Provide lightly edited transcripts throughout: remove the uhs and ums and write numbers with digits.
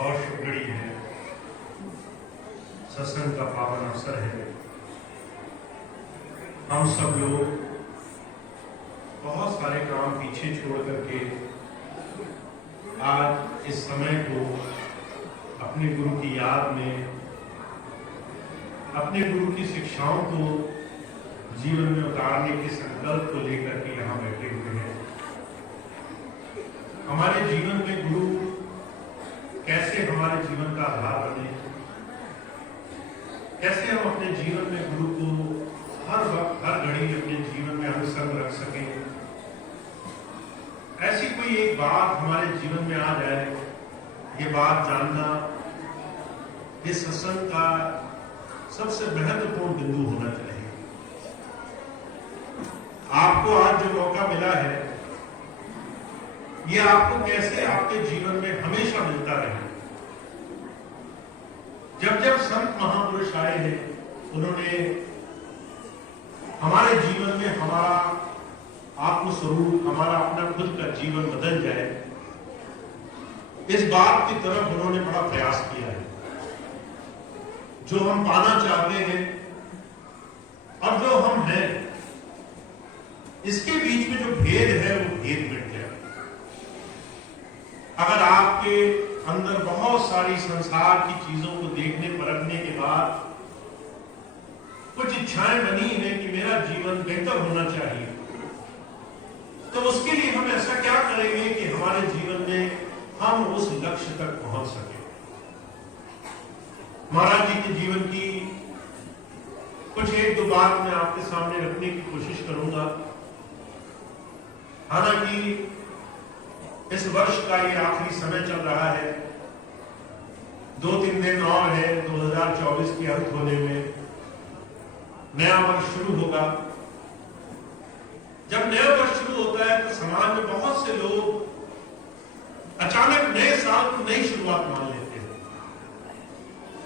बहुत शुभ घड़ी है, सत्संग का पावन अवसर है। हम सब लोग बहुत सारे काम पीछे छोड़ करके आज इस समय को अपने गुरु की याद में, अपने गुरु की शिक्षाओं को जीवन में उतारने के संकल्प को लेकर के यहाँ बैठे हुए हैं। हमारे जीवन में गुरु कैसे हमारे जीवन का आधार बने, कैसे हम अपने जीवन में गुरु को हर वक्त हर घड़ी अपने जीवन में अनुसंग रख सकें। ऐसी कोई एक बात हमारे जीवन में आ जाए, ये बात जानना ये सत्संग का सबसे महत्वपूर्ण बिंदु होना चाहिए। आपको आज जो मौका मिला है, ये आपको कैसे आपके जीवन में हमेशा मिलता रहे। जब जब संत महापुरुष आए हैं, उन्होंने हमारे जीवन में हमारा आत्मस्वरूप, हमारा अपना खुद का जीवन बदल जाए, इस बात की तरफ उन्होंने बड़ा प्रयास किया है। जो हम पाना चाहते हैं और जो हम हैं, इसके बीच में जो भेद है वो भेद मिट जाए। अगर आपके अंदर बहुत सारी संसार की चीजों को देखने परखने के बाद कुछ इच्छाएं बनी है कि मेरा जीवन बेहतर होना चाहिए, तो उसके लिए हम ऐसा क्या करेंगे कि हमारे जीवन में हम उस लक्ष्य तक पहुंच सके। महाराज जी के जीवन की कुछ एक दो बात मैं आपके सामने रखने की कोशिश करूंगा। हालांकि इस वर्ष का ये आखिरी समय चल रहा है, 2-3 दिन और है 2024 के अंत होने में, नया वर्ष शुरू होगा। जब नया वर्ष शुरू होता है तो समाज में बहुत से लोग अचानक नए साल को नई शुरुआत मान लेते हैं।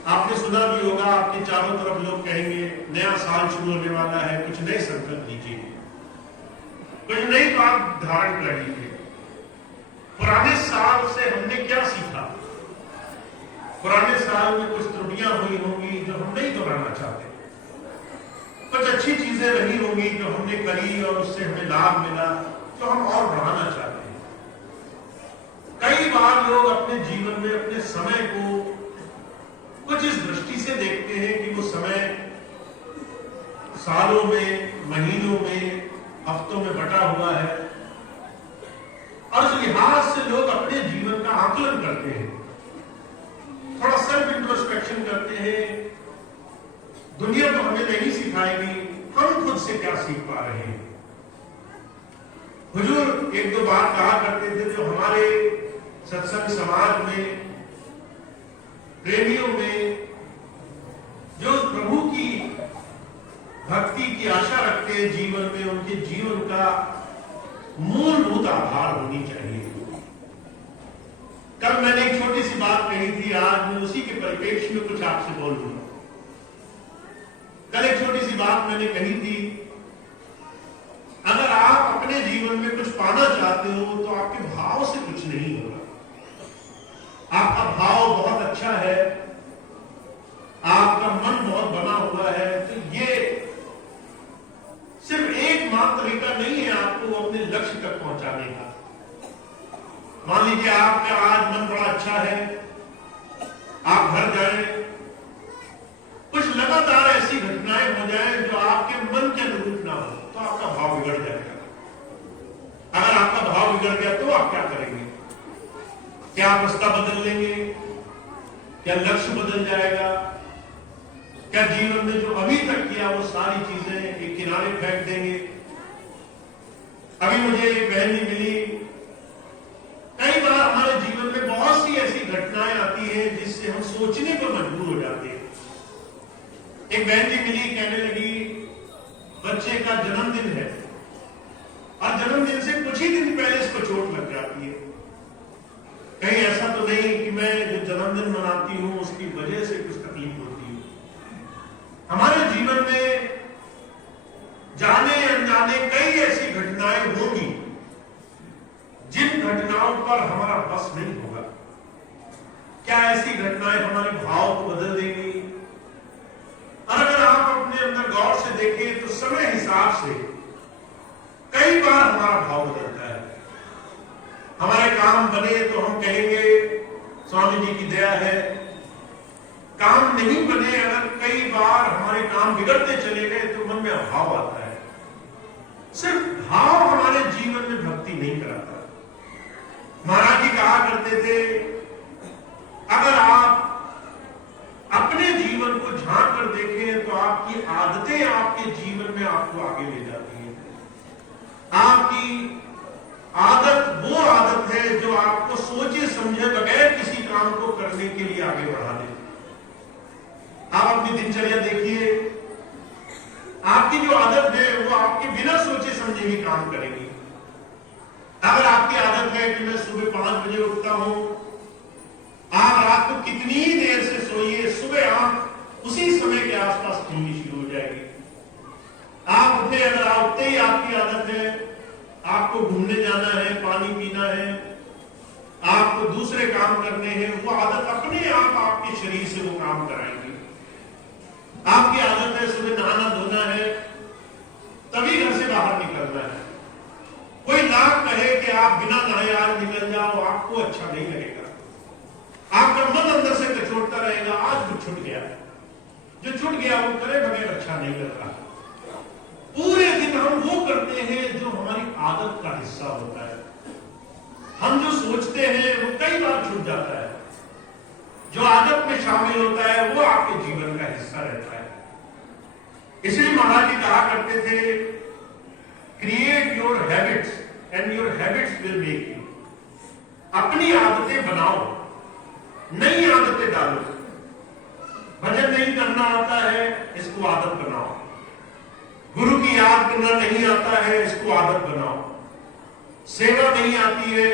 आपने सुना भी होगा, आपके चारों तरफ लोग कहेंगे नया साल शुरू होने वाला है, कुछ नए संकल्प लीजिए, कुछ नई बात धारण कर लीजिए। पुराने साल से हमने क्या सीखा? पुराने साल में कुछ त्रुटियां हुई होंगी जो हम नहीं दोहराना चाहते, कुछ अच्छी चीजें रही होंगी जो हमने करी और उससे हमें लाभ मिला तो हम और बढ़ाना चाहते हैं। कई बार लोग अपने जीवन में अपने समय को कुछ इस दृष्टि से देखते हैं कि वो समय सालों में, महीनों में, हफ्तों में बटा हुआ है, और उस लिहाज से लोग अपने जीवन का आकलन करते हैं, थोड़ा सेल्फ इंट्रोस्पेक्शन करते हैं। दुनिया तो हमें नहीं सिखाएगी, हम खुद से क्या सीख पा रहे हैं। हुजूर एक दो बात कहा करते थे जो हमारे सत्संग समाज में, प्रेमियों में, जो प्रभु की भक्ति की आशा रखते हैं जीवन में, उनके जीवन का मूलभूत आधार होनी चाहिए। कल मैंने एक छोटी सी बात कही थी, आज मैं उसी के परिप्रेक्ष्य में कुछ आपसे बोलूंगा। कल एक छोटी सी बात मैंने कही थी, अगर आप अपने जीवन में कुछ पाना चाहते हो तो आपके भाव से कुछ नहीं होगा। आपका भाव बहुत अच्छा है, आपका मन बहुत बना हुआ है, तो ये सिर्फ एकमात्र तरीका नहीं है आपको अपने लक्ष्य तक पहुंचाने का। मान लीजिए आपका आज मन बड़ा अच्छा है, आप घर जाएं, कुछ लगातार ऐसी घटनाएं हो जाएं जो आपके मन के अनुरूप ना हो, तो आपका भाव बिगड़ जाएगा। अगर आपका भाव बिगड़ गया तो आप क्या करेंगे? क्या आप रास्ता बदल लेंगे? क्या लक्ष्य बदल जाएगा? क्या जीवन में जो अभी तक किया वो सारी चीजें एक किनारे फेंक देंगे? अभी मुझे एक बहन जी मिली। कई बार हमारे जीवन में बहुत सी ऐसी घटनाएं आती हैं जिससे हम सोचने पर मजबूर हो जाते हैं। एक बहन जी मिली, कहने लगी बच्चे का जन्मदिन है और जन्मदिन से कुछ ही दिन पहले इसको चोट लग जाती है। कहीं ऐसा तो नहीं कि मैं जो जन्मदिन मनाती हूं उसकी वजह से कुछ तकलीफ होती है। हमारे जीवन में जाने अनजाने कई ऐसी घटनाएं होंगी जिन घटनाओं पर हमारा बस नहीं होगा। क्या क्या ऐसी घटनाएं हमारे भाव को बदल देंगी? और अगर आप अपने अंदर गौर से देखें तो समय हिसाब से कई बार हमारा भाव बदलता है। हमारे काम बने तो हम कहेंगे स्वामी जी की दया है, काम नहीं बने अगर कई बार हमारे काम बिगड़ते चले गए तो मन में अभाव आता है। सिर्फ भाव हमारे जीवन में भक्ति नहीं कराता। महाराज जी कहा करते थे, अगर आप अपने जीवन को झांक कर देखें तो आपकी आदतें आपके जीवन में आपको आगे ले जाती हैं। आपकी आदत वो आदत है जो आपको सोचे समझे बगैर किसी काम को करने के लिए आगे बढ़ा दे। आप अपनी दिनचर्या देखिए, आपकी जो आदत है वो आपके बिना सोचे समझे ही काम करेगी। अगर आपकी आदत है कि मैं सुबह 5 बजे उठता हूं, आप रात को कितनी देर से सोइए, सुबह आंख उसी समय के आसपास खुलनी शुरू हो जाएगी। आप उठे, अगर आप उठते ही आपकी आदत है आपको घूमने जाना है, पानी पीना है, आपको दूसरे काम करने हैं, वो आदत अपने आप आपके शरीर से वो काम कराएंगे। आपकी आदत है सुबह नहाना धोना है, तभी घर से बाहर निकलना है। कोई लाख कहे कि आप बिना नहाए आज निकल जाओ, आपको अच्छा नहीं लगेगा। आपका मन अंदर से कचोटता रहेगा, आज कुछ छूट गया, जो छूट गया वो करे बगैर अच्छा नहीं लग रहा। पूरे दिन हम वो करते हैं जो हमारी आदत का हिस्सा होता है। हम जो सोचते हैं वो कई बार छूट जाता है। जो आदत में शामिल होता है वो आपके जीवन का हिस्सा रहता है। इसलिए महाराज जी कहा करते थे, create your habits and your habits will make you. अपनी आदतें बनाओ, नई आदतें डालो। भजन नहीं करना आता है, इसको आदत बनाओ। गुरु की याद करना नहीं आता है, इसको आदत बनाओ। सेवा नहीं आती है,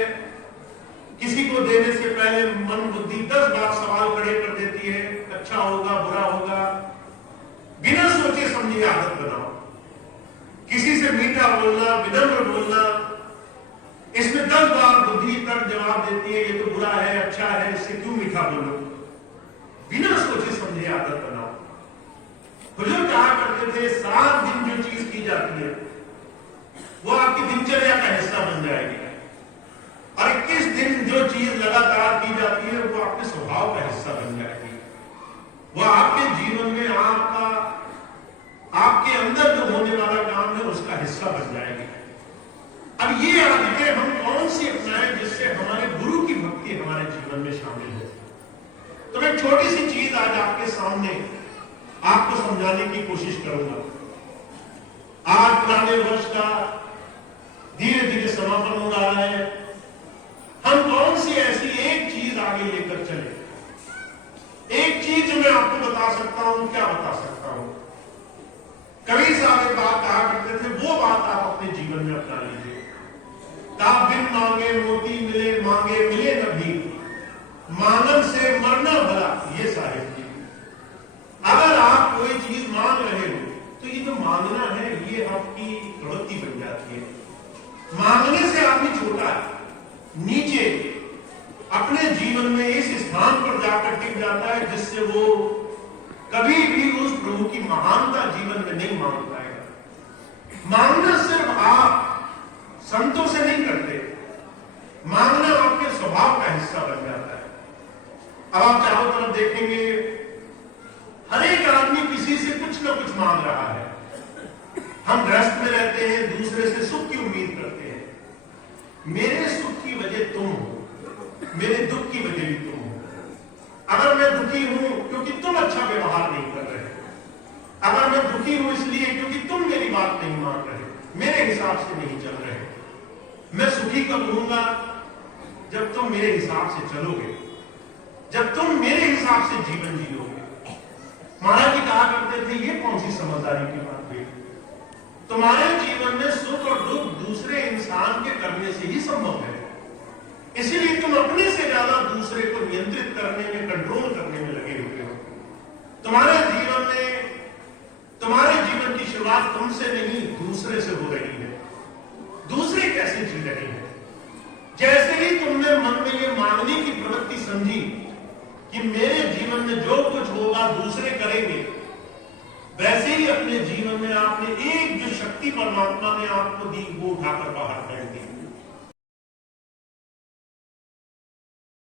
किसी को देने से पहले मन बुद्धि 10 बार सवाल खड़े कर देती है, अच्छा होगा बुरा होगा, बिना सोचे समझे आदत बनाओ। किसी से मीठा बोलना, विनम्र बोलना, इसमें 10 बार बुद्धि तक जवाब देती है, ये तो बुरा है अच्छा है, इससे क्यों मीठा बोलो। बिना सोचे समझे आदत बनाओ। हुजूर कहा करते थे, 7 दिन जो चीज की जाती है वो आपकी दिनचर्या का हिस्सा बन जाएगी, और 21 दिन जो चीज लगातार की जाती है वो आपके स्वभाव का हिस्सा बन जाएगी। वो आपके जीवन में आपके अंदर जो होने वाला काम है उसका हिस्सा बन जाएगी। अब ये आदतें हम कौन सी अपनाएं जिससे हमारे गुरु की भक्ति हमारे जीवन में शामिल हो। तो मैं छोटी सी चीज आज आपके सामने आपको समझाने की कोशिश करूंगा। आज पुराने वर्ष का धीरे धीरे समापन हो रहा है। हम कौन सी ऐसी एक चीज आगे लेकर चले। एक चीज जो मैं आपको बता सकता हूं, क्या बता सकता हूं। कबीर साहब एक बात कहा करते थे, वो बात आप अपने जीवन में अपना लीजिए। ताप बिन मांगे मोती मिले, मांगे मिले न भी, मांगन से मरना भला, ये साहिब जी। अगर आप कोई चीज मांग रहे हो तो ये जो मांगना है ये आपकी प्रवृत्ति बन जाती है। मांगने से आदमी छोटा है, नीचे अपने जीवन में इस स्थान पर जाकर टिक जाता है जिससे वो कभी भी उस प्रभु की महानता जीवन में नहीं मांग पाएगा। मांगना सिर्फ आप संतों से नहीं करते, मांगना आपके स्वभाव का हिस्सा बन जाता है। अब आप चारों तरफ देखेंगे, हर एक आदमी किसी से कुछ ना कुछ मांग रहा है। हम ग्रस्त में रहते हैं, दूसरे से सुख की उम्मीद करते हैं। मेरे सुख की वजह तुम हो, मेरे दुख की वजह भी तुम हो। अगर मैं दुखी हूं क्योंकि तुम अच्छा व्यवहार नहीं कर रहे, अगर मैं दुखी हूं इसलिए क्योंकि तुम मेरी बात नहीं मान रहे, मेरे हिसाब से नहीं चल रहे, मैं सुखी कब होऊंगा जब तुम मेरे हिसाब से चलोगे, जब तुम मेरे हिसाब से जीवन जियोगे। महाराज जी कहा करते थे, ये कौन सी समझदारी की बात हुई। तुम्हारे जीवन में सुख और दुख दूसरे इंसान के करने से ही संभव है, इसीलिए तुम अपने से ज्यादा दूसरे को नियंत्रित करने में, कंट्रोल करने में लगे हुए हो। तुम्हारे जीवन की शुरुआत तुमसे नहीं दूसरे से हो रही है। दूसरे कैसे जी रहे हैं। जैसे ही तुमने मन में ये मांगने की प्रवृत्ति समझी, कि मेरे जीवन में जो कुछ होगा दूसरे करेंगे, वैसे ही अपने जीवन में आपने एक जो शक्ति परमात्मा ने आपको दी वो उठाकर बाहर